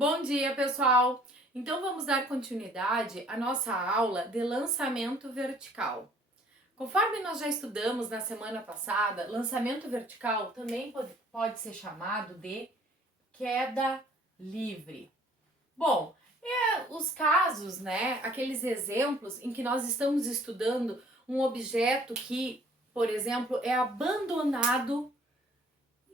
Bom dia, pessoal! Então vamos dar continuidade à nossa aula de lançamento vertical. Conforme nós já estudamos na semana passada, lançamento vertical também pode ser chamado de queda livre. Bom, os casos, né, aqueles exemplos em que nós estamos estudando um objeto que, por exemplo, é abandonado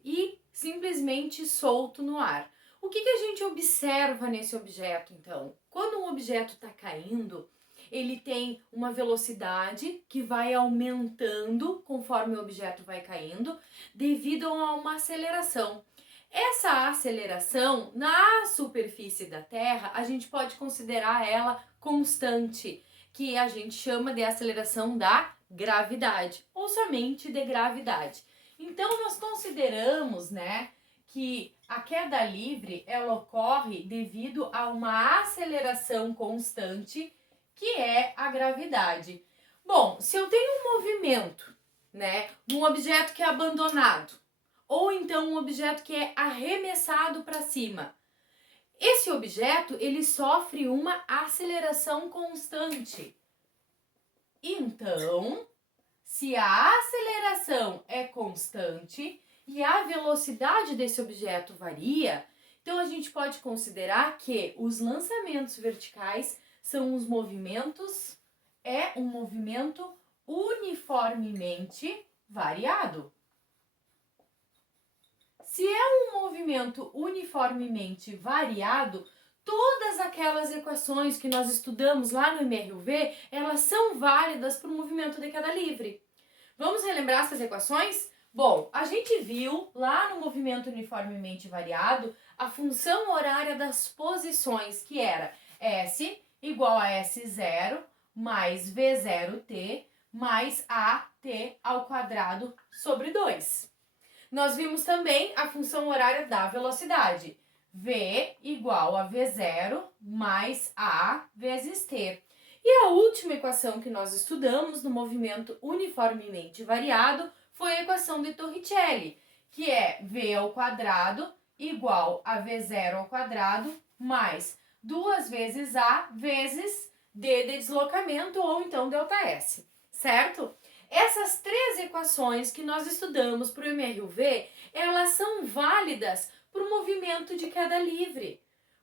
e simplesmente solto no ar. O que a gente observa nesse objeto, então? Quando um objeto está caindo, ele tem uma velocidade que vai aumentando conforme o objeto vai caindo, devido a uma aceleração. Essa aceleração na superfície da Terra, a gente pode considerar ela constante, que a gente chama de aceleração da gravidade, ou somente de gravidade. Então, nós consideramos, né, que a queda livre ela ocorre devido a uma aceleração constante, que é a gravidade. Bom, se eu tenho um movimento, né, de um objeto que é abandonado, ou então um objeto que é arremessado para cima, esse objeto ele sofre uma aceleração constante. Então, se a aceleração é constante e a velocidade desse objeto varia, então a gente pode considerar que os lançamentos verticais são os movimentos, um movimento uniformemente variado. Se é um movimento uniformemente variado, todas aquelas equações que nós estudamos lá no MRUV, elas são válidas para o movimento de queda livre. Vamos relembrar essas equações? Bom, a gente viu lá no movimento uniformemente variado a função horária das posições, que era S igual a S0 mais V0t mais AT ao quadrado sobre 2. Nós vimos também a função horária da velocidade, V igual a V0 mais A vezes T. E a última equação que nós estudamos no movimento uniformemente variado foi a equação de Torricelli, que é V ao quadrado igual a V0 ao quadrado mais 2 vezes A vezes D de deslocamento ou então ΔS, certo? Essas três equações que nós estudamos para o MRUV, elas são válidas para o movimento de queda livre.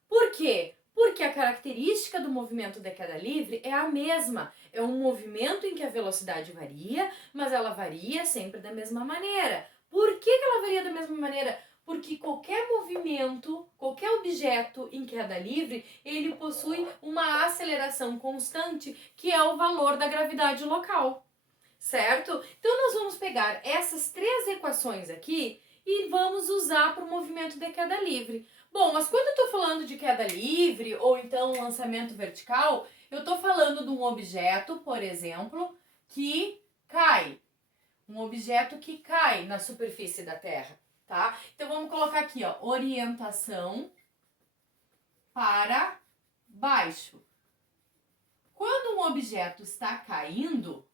Por quê? Porque a característica do movimento de queda livre é a mesma. É um movimento em que a velocidade varia, mas ela varia sempre da mesma maneira. Por que ela varia da mesma maneira? Porque qualquer movimento, qualquer objeto em queda livre, ele possui uma aceleração constante, que é o valor da gravidade local. Certo? Então, nós vamos pegar essas três equações aqui e vamos usar para o movimento de queda livre. Bom, mas quando eu estou falando de queda livre ou então lançamento vertical, eu estou falando de um objeto, por exemplo, que cai. Um objeto que cai na superfície da Terra, tá? Então, vamos colocar aqui, ó, orientação para baixo. Quando um objeto está caindo,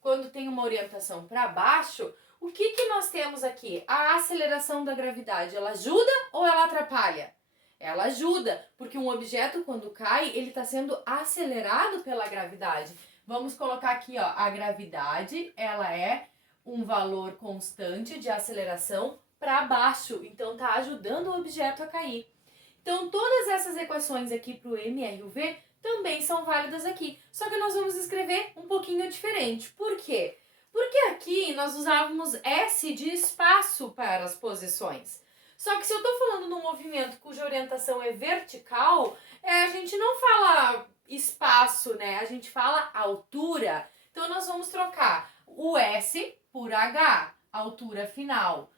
quando tem uma orientação para baixo, o que nós temos aqui? A aceleração da gravidade, ela ajuda ou ela atrapalha? Ela ajuda, porque um objeto quando cai, ele está sendo acelerado pela gravidade. Vamos colocar aqui, ó, a gravidade, ela é um valor constante de aceleração para baixo, então está ajudando o objeto a cair. Então, todas essas equações aqui para o MRUV também são válidas aqui, só que nós vamos escrever um pouquinho diferente. Por quê? Porque aqui nós usávamos S de espaço para as posições. Só que se eu estou falando de um movimento cuja orientação é vertical, a gente não fala espaço, né? A gente fala altura. Então, nós vamos trocar o S por H, altura final.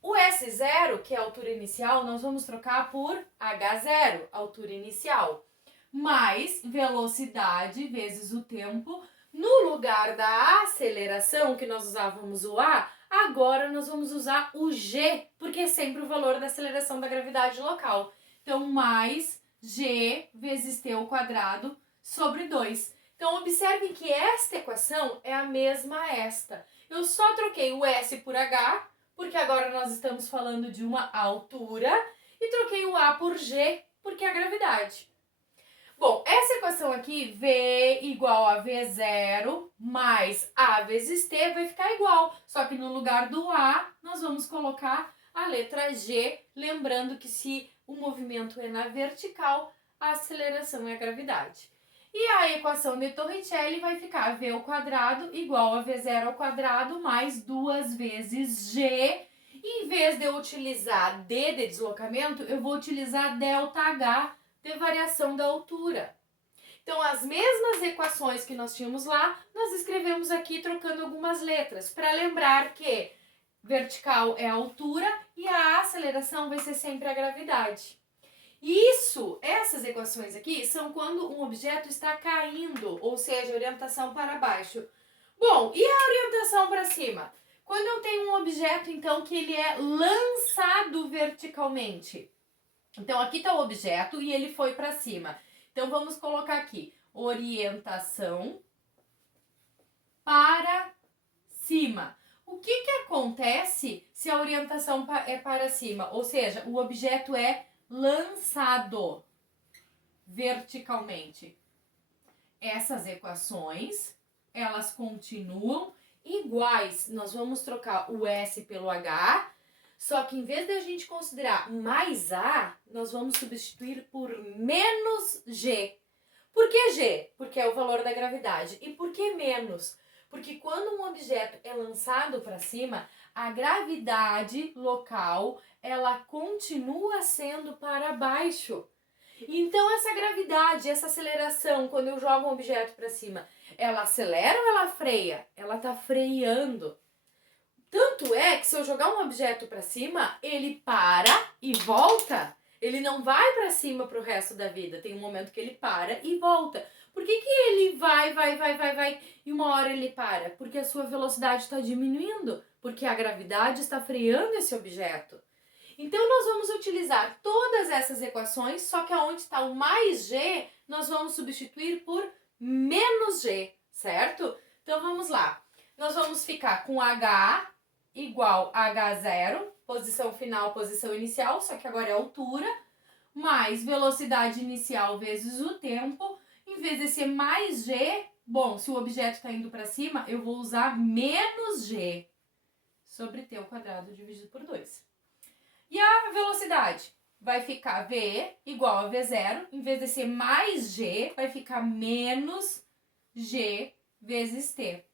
O S0, que é a altura inicial, nós vamos trocar por H0, altura inicial, mais velocidade vezes o tempo. No lugar da aceleração, que nós usávamos o A, agora nós vamos usar o G, porque é sempre o valor da aceleração da gravidade local. Então, mais G vezes T ao quadrado sobre 2. Então, observem que esta equação é a mesma a esta. Eu só troquei o S por H, porque agora nós estamos falando de uma altura, e troquei o A por G, porque é a gravidade. Bom, essa equação aqui, V igual a V0 mais A vezes T, vai ficar igual. Só que no lugar do A, nós vamos colocar a letra G, lembrando que se o movimento é na vertical, a aceleração é a gravidade. E a equação de Torricelli vai ficar V ao quadrado igual a V0 ao quadrado mais 2 vezes G. E em vez de eu utilizar D de deslocamento, eu vou utilizar ΔH de variação da altura. Então, as mesmas equações que nós tínhamos lá, nós escrevemos aqui trocando algumas letras, para lembrar que vertical é a altura e a aceleração vai ser sempre a gravidade. Essas equações aqui são quando um objeto está caindo, ou seja, orientação para baixo. Bom, e a orientação para cima? Quando eu tenho um objeto, então, que ele é lançado verticalmente. Então, aqui está o objeto e ele foi para cima. Então, vamos colocar aqui, orientação para cima. O que acontece se a orientação é para cima? Ou seja, o objeto é lançado verticalmente. Essas equações, elas continuam iguais. Nós vamos trocar o S pelo H, só que em vez de a gente considerar mais A, nós vamos substituir por menos G. Por que G? Porque é o valor da gravidade. E por que menos? Porque quando um objeto é lançado para cima, a gravidade local, ela continua sendo para baixo. Então essa gravidade, essa aceleração, quando eu jogo um objeto para cima, ela acelera ou ela freia? Ela está freando. Tanto é que se eu jogar um objeto para cima, ele para e volta. Ele não vai para cima para o resto da vida. Tem um momento que ele para e volta. Por que ele vai e uma hora ele para? Porque a sua velocidade está diminuindo. Porque a gravidade está freando esse objeto. Então, nós vamos utilizar todas essas equações, só que aonde está o mais G, nós vamos substituir por menos G, certo? Então, vamos lá. Nós vamos ficar com H igual a H0, posição final, posição inicial, só que agora é altura, mais velocidade inicial vezes o tempo. Em vez de ser mais G, bom, se o objeto está indo para cima, eu vou usar menos G sobre T ao quadrado dividido por 2. E a velocidade vai ficar V igual a V0, em vez de ser mais G, vai ficar menos G vezes T.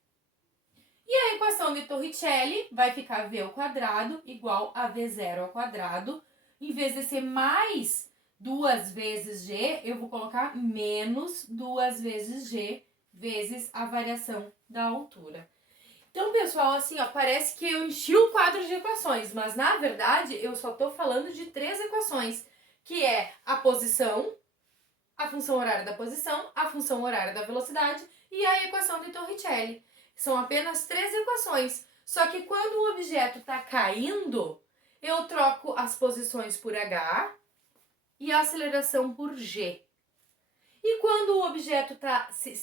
E a equação de Torricelli vai ficar V ao quadrado igual a V0 ao quadrado. Em vez de ser mais 2 vezes G, eu vou colocar menos 2 vezes G vezes a variação da altura. Então, pessoal, assim, ó, parece que eu enchi o quadro de equações, mas na verdade eu só estou falando de 3 equações, que é a posição, a função horária da posição, a função horária da velocidade e a equação de Torricelli. São apenas 3 equações, só que quando o objeto está caindo, eu troco as posições por H e a aceleração por G. E quando o objeto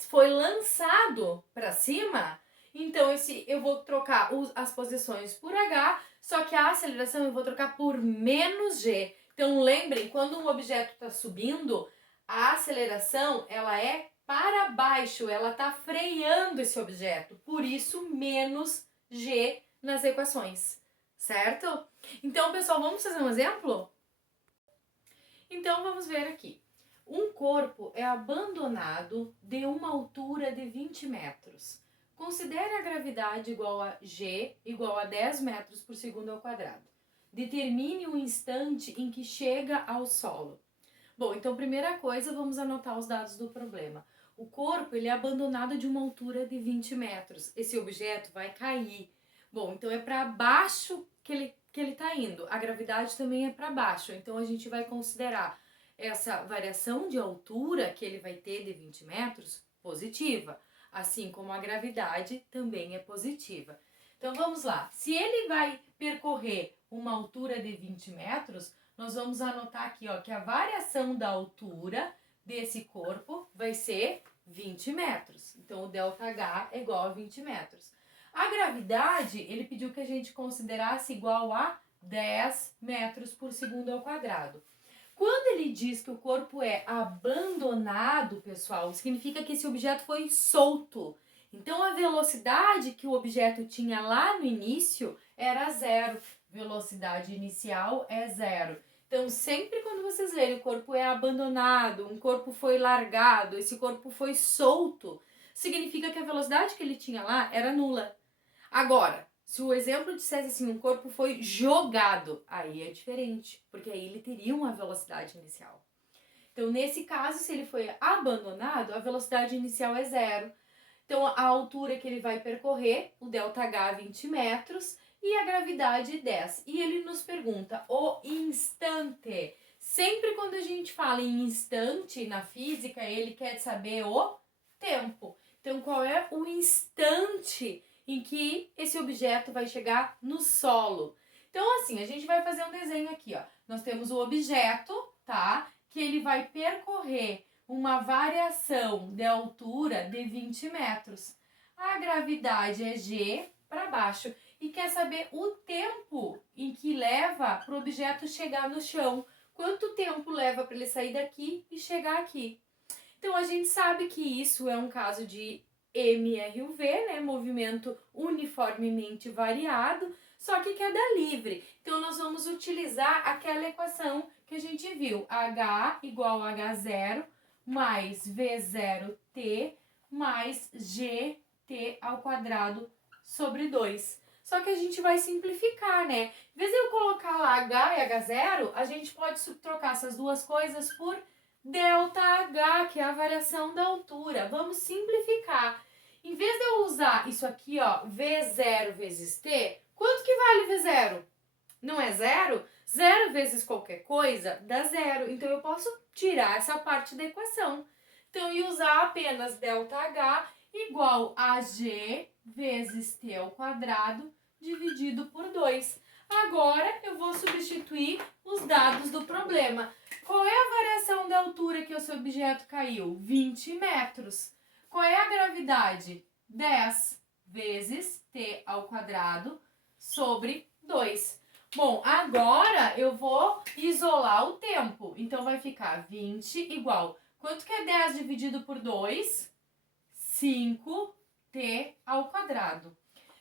foi lançado para cima, então eu vou trocar as posições por H, só que a aceleração eu vou trocar por menos G. Então lembrem, quando um objeto está subindo, a aceleração ela é para baixo, ela está freando esse objeto, por isso menos G nas equações, certo? Então, pessoal, vamos fazer um exemplo? Então, vamos ver aqui. Um corpo é abandonado de uma altura de 20 metros. Considere a gravidade igual a G igual a 10 metros por segundo ao quadrado. Determine o instante em que chega ao solo. Bom, então, primeira coisa, vamos anotar os dados do problema. O corpo ele é abandonado de uma altura de 20 metros. Esse objeto vai cair. Bom, então é para baixo que ele está indo. A gravidade também é para baixo. Então, a gente vai considerar essa variação de altura que ele vai ter de 20 metros positiva. Assim como a gravidade também é positiva. Então, vamos lá. Se ele vai percorrer uma altura de 20 metros, nós vamos anotar aqui, ó, que a variação da altura desse corpo vai ser 20 metros. Então, o ΔH é igual a 20 metros. A gravidade, ele pediu que a gente considerasse igual a 10 metros por segundo ao quadrado. Quando ele diz que o corpo é abandonado, pessoal, significa que esse objeto foi solto. Então, a velocidade que o objeto tinha lá no início era 0. Velocidade inicial é 0. Então, sempre quando vocês lerem o corpo é abandonado, um corpo foi largado, esse corpo foi solto, significa que a velocidade que ele tinha lá era nula. Agora, se o exemplo dissesse assim, um corpo foi jogado, aí é diferente, porque aí ele teria uma velocidade inicial. Então, nesse caso, se ele foi abandonado, a velocidade inicial é 0. Então, a altura que ele vai percorrer, o ΔH 20 metros e a gravidade 10. E ele nos pergunta o instante. Sempre quando a gente fala em instante na física, ele quer saber o tempo. Então, qual é o instante em que esse objeto vai chegar no solo? Então, assim, a gente vai fazer um desenho aqui, ó. Nós temos o objeto, tá? Que ele vai percorrer uma variação de altura de 20 metros. A gravidade é G para baixo e quer saber o tempo em que leva para o objeto chegar no chão. Quanto tempo leva para ele sair daqui e chegar aqui? Então, a gente sabe que isso é um caso de MRUV, né? Movimento uniformemente variado, só que queda livre. Então, nós vamos utilizar aquela equação que a gente viu. H igual a H0 mais V0T mais GT ao quadrado sobre 2. Só que a gente vai simplificar, né? Em vez de eu colocar lá H e H0, a gente pode trocar essas duas coisas por ΔH, que é a variação da altura. Vamos simplificar. Em vez de eu usar isso aqui, ó, V0 vezes T, quanto que vale V0? Não é 0? 0 vezes qualquer coisa dá 0. Então, eu posso tirar essa parte da equação. Então, e usar apenas ΔH igual a G vezes T ao quadrado dividido por 2. Agora, eu vou substituir os dados do problema. Qual é a variação da altura que o seu objeto caiu? 20 metros. Qual é a gravidade? 10 vezes T ao quadrado sobre 2. Bom, agora eu vou isolar o tempo. Então, vai ficar 20 igual. Quanto que é 10 dividido por 2? 5t ao quadrado.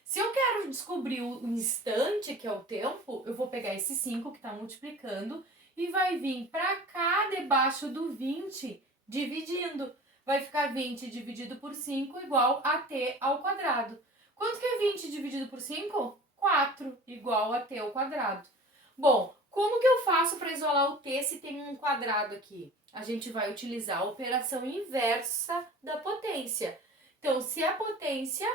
Se eu quero descobrir o instante, que é o tempo, eu vou pegar esse 5 que está multiplicando e vai vir para cá debaixo do 20 dividindo. Vai ficar 20 dividido por 5 igual a t ao quadrado. Quanto que é 20 dividido por 5? 4 igual a t ao quadrado. Bom, como que eu faço para isolar o t se tem um quadrado aqui? A gente vai utilizar a operação inversa da potência. Então, se a potência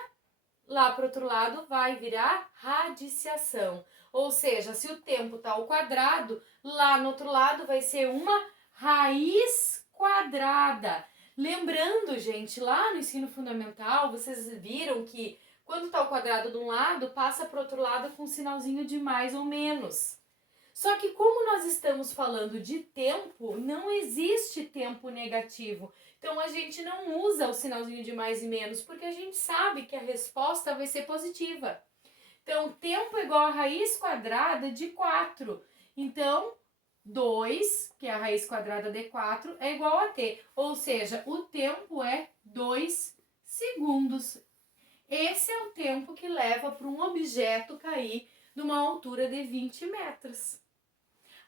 lá para o outro lado vai virar radiciação. Ou seja, se o tempo está ao quadrado, lá no outro lado vai ser uma raiz quadrada. Lembrando, gente, lá no ensino fundamental, vocês viram que quando está ao quadrado de um lado, passa para o outro lado com um sinalzinho de mais ou menos. Só que como nós estamos falando de tempo, não existe tempo negativo. Então, a gente não usa o sinalzinho de mais e menos, porque a gente sabe que a resposta vai ser positiva. Então, tempo é igual a raiz quadrada de 4. Então, 2, que é a raiz quadrada de 4, é igual a t. Ou seja, o tempo é 2 segundos. Esse é o tempo que leva para um objeto cair numa altura de 20 metros.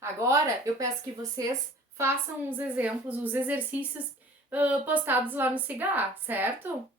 Agora, eu peço que vocês façam os exemplos, os exercícios postados lá no SIGA, certo?